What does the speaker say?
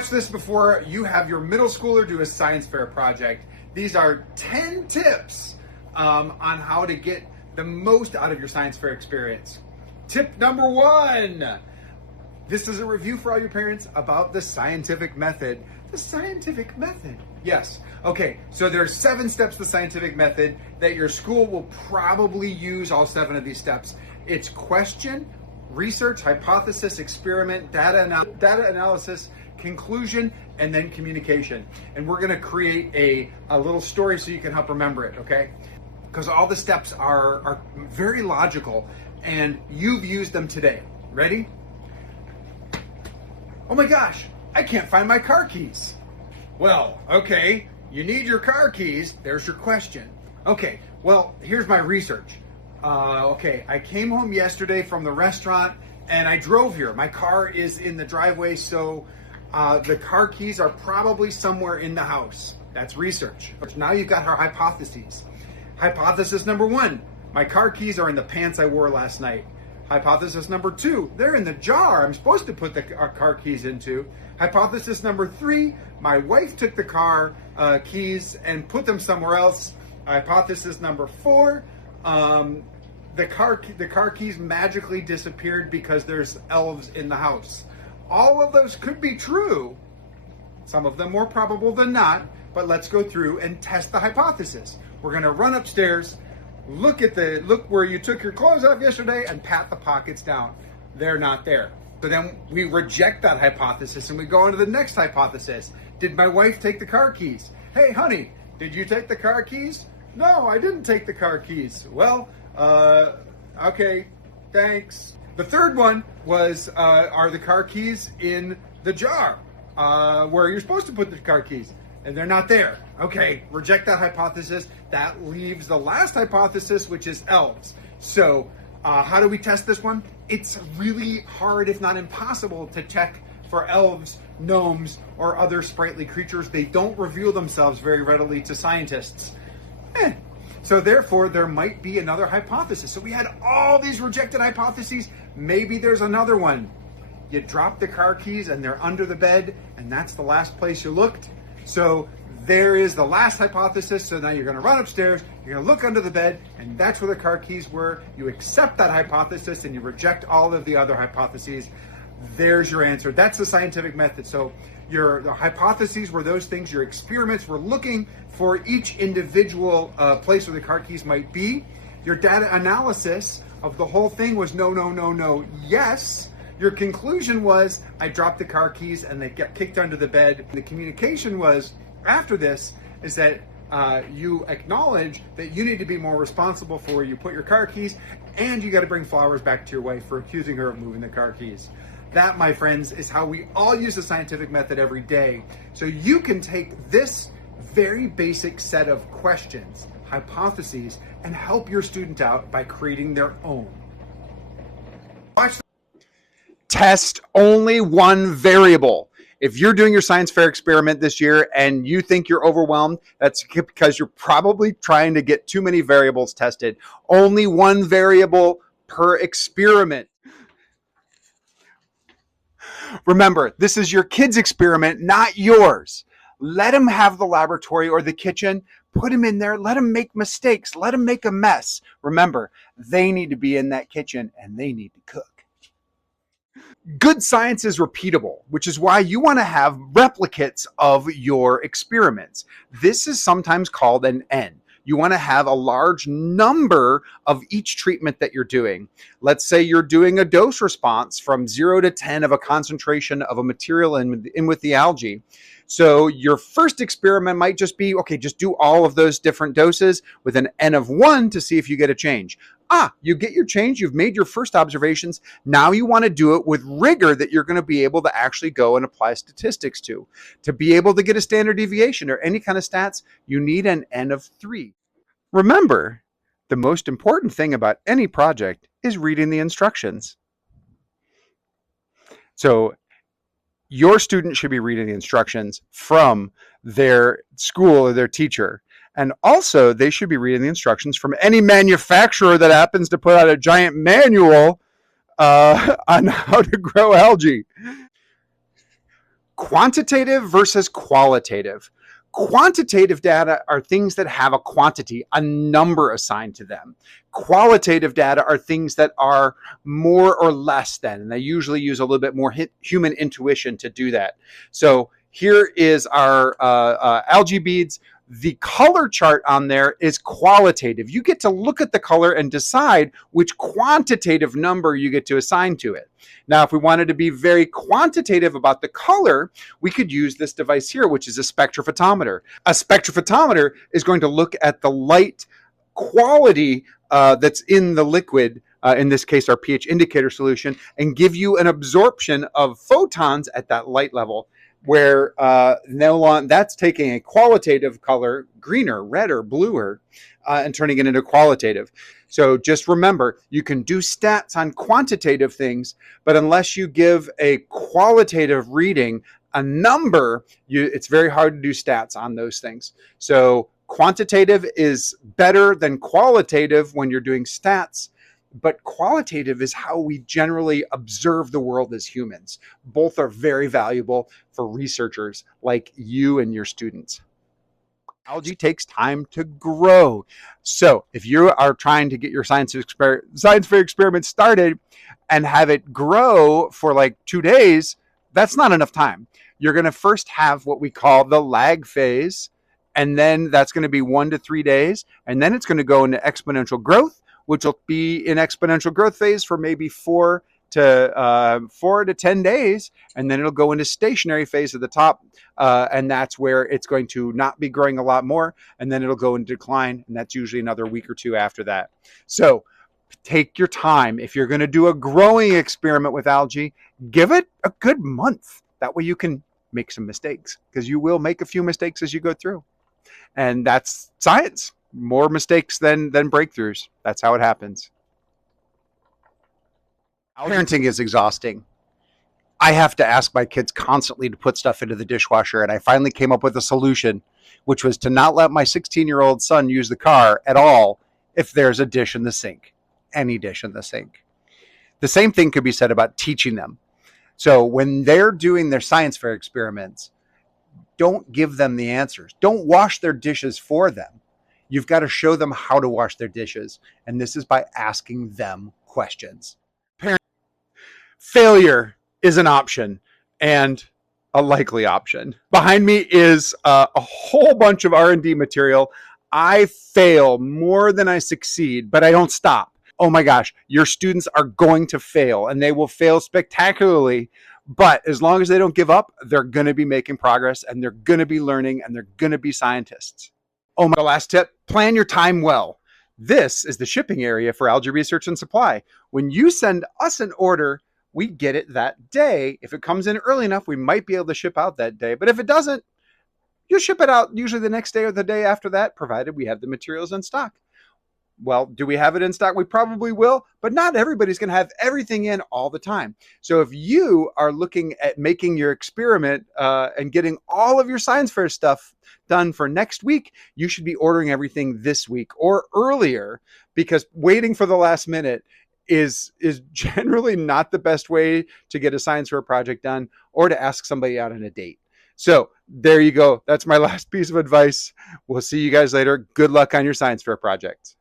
Watch this before you have your middle schooler do a science fair project. These are 10 tips on how to get the most out of your science fair experience. Tip number 1. This is a review for all your parents about the scientific method. The scientific method. Yes. Okay, so there's 7 steps to the scientific method that your school will probably use all 7 of these steps. It's question, research, hypothesis, experiment, data analysis, conclusion, and then communication. And we're gonna create a little story so you can help remember it, okay? Because all the steps are very logical and you've used them today. Ready? Oh my gosh, I can't find my car keys. Well, okay, you need your car keys. There's your question. Okay, well, here's my research. Okay, I came home yesterday from the restaurant and I drove here. My car is in the driveway, so the car keys are probably somewhere in the house. That's research. Now you've got our hypotheses. Hypothesis number 1, my car keys are in the pants I wore last night. Hypothesis number 2, they're in the jar I'm supposed to put the car keys into. Hypothesis number 3, my wife took the car keys and put them somewhere else. Hypothesis number 4, the car keys magically disappeared because there's elves in the house. All of those could be true. Some of them more probable than not, but let's go through and test the hypothesis. We're gonna run upstairs, look where you took your clothes off yesterday and pat the pockets down. They're not there. So then we reject that hypothesis and we go on to the next hypothesis. Did my wife take the car keys? Hey honey, did you take the car keys? No, I didn't take the car keys. Well, okay, thanks. The third one was, are the car keys in the jar where you're supposed to put the car keys? And they're not there. Okay, reject that hypothesis. That leaves the last hypothesis, which is elves. So how do we test this one? It's really hard, if not impossible, to check for elves, gnomes, or other sprightly creatures. They don't reveal themselves very readily to scientists. So therefore, there might be another hypothesis. So we had all these rejected hypotheses. Maybe there's another one. You drop the car keys and they're under the bed, and that's the last place you looked. So there is the last hypothesis. So now you're gonna run upstairs, you're gonna look under the bed, and that's where the car keys were. You accept that hypothesis and you reject all of the other hypotheses. There's your answer. That's the scientific method. So the hypotheses were those things, your experiments were looking for each individual place where the car keys might be. Your data analysis of the whole thing was no, no, no, no, yes. Your conclusion was, I dropped the car keys and they get kicked under the bed. The communication was, after this, is that you acknowledge that you need to be more responsible for where you put your car keys, and you got to bring flowers back to your wife for accusing her of moving the car keys. That, my friends, is how we all use the scientific method every day. So you can take this very basic set of questions, hypotheses, and help your student out by creating their own. Watch. Test only one variable. If you're doing your science fair experiment this year and you think you're overwhelmed, that's because you're probably trying to get too many variables tested. Only one variable per experiment. Remember, this is your kid's experiment, not yours. Let them have the laboratory or the kitchen. Put them in there. Let them make mistakes. Let them make a mess. Remember, they need to be in that kitchen and they need to cook. Good science is repeatable, which is why you want to have replicates of your experiments. This is sometimes called an N. You want to have a large number of each treatment that you're doing. Let's say you're doing a dose response from 0 to 10 of a concentration of a material in with the algae. So your first experiment might just be, okay, just do all of those different doses with an N of 1 to see if you get a change. You get your change, you've made your first observations. Now you want to do it with rigor that you're going to be able to actually go and apply statistics to. To be able to get a standard deviation or any kind of stats, you need an N of 3. Remember, the most important thing about any project is reading the instructions. So your student should be reading the instructions from their school or their teacher. And also, they should be reading the instructions from any manufacturer that happens to put out a giant manual on how to grow algae. Quantitative versus qualitative. Quantitative data are things that have a quantity, a number assigned to them. Qualitative data are things that are more or less than, and they usually use a little bit more human intuition to do that. So here is our algae beads. The color chart on there is qualitative. You get to look at the color and decide which quantitative number you get to assign to it. Now, if we wanted to be very quantitative about the color, we could use this device here, which is a spectrophotometer. A spectrophotometer is going to look at the light quality that's in the liquid, in this case, our pH indicator solution, and give you an absorption of photons at that light level, where that's taking a qualitative color, greener, redder, bluer, and turning it into qualitative. So just remember, you can do stats on quantitative things, but unless you give a qualitative reading, a number, it's very hard to do stats on those things. So quantitative is better than qualitative when you're doing stats, but qualitative is how we generally observe the world as humans. Both are very valuable for researchers like you and your students. Algae takes time to grow. So if you are trying to get your science fair experiment started and have it grow for like 2 days, that's not enough time. You're going to first have what we call the lag phase, and then that's going to be 1 to 3 days, and then it's going to go into exponential growth, which will be in exponential growth phase for maybe 4 to 10 days, and then it'll go into stationary phase at the top, and that's where it's going to not be growing a lot more, and then it'll go into decline, and that's usually another week or 2 after that. So take your time. If you're going to do a growing experiment with algae, give it a good month. That way you can make some mistakes, because you will make a few mistakes as you go through, and that's science. More mistakes than breakthroughs. That's how it happens. Parenting is exhausting. I have to ask my kids constantly to put stuff into the dishwasher, and I finally came up with a solution, which was to not let my 16-year-old son use the car at all if there's a dish in the sink, any dish in the sink. The same thing could be said about teaching them. So when they're doing their science fair experiments, don't give them the answers. Don't wash their dishes for them. You've got to show them how to wash their dishes, and this is by asking them questions. Failure is an option, and a likely option. Behind me is a whole bunch of R&D material. I fail more than I succeed, but I don't stop. Oh my gosh, your students are going to fail, and they will fail spectacularly. But as long as they don't give up, they're going to be making progress, and they're going to be learning, and they're going to be scientists. Oh, my last tip, plan your time well. This is the shipping area for algae research and supply. When you send us an order, we get it that day. If it comes in early enough, we might be able to ship out that day. But if it doesn't, you'll ship it out usually the next day or the day after that, provided we have the materials in stock. Well, do we have it in stock? We probably will, but not everybody's going to have everything in all the time. So if you are looking at making your experiment and getting all of your science fair stuff done for next week, you should be ordering everything this week or earlier, because waiting for the last minute is generally not the best way to get a science fair project done or to ask somebody out on a date. So there you go. That's my last piece of advice. We'll see you guys later. Good luck on your science fair projects.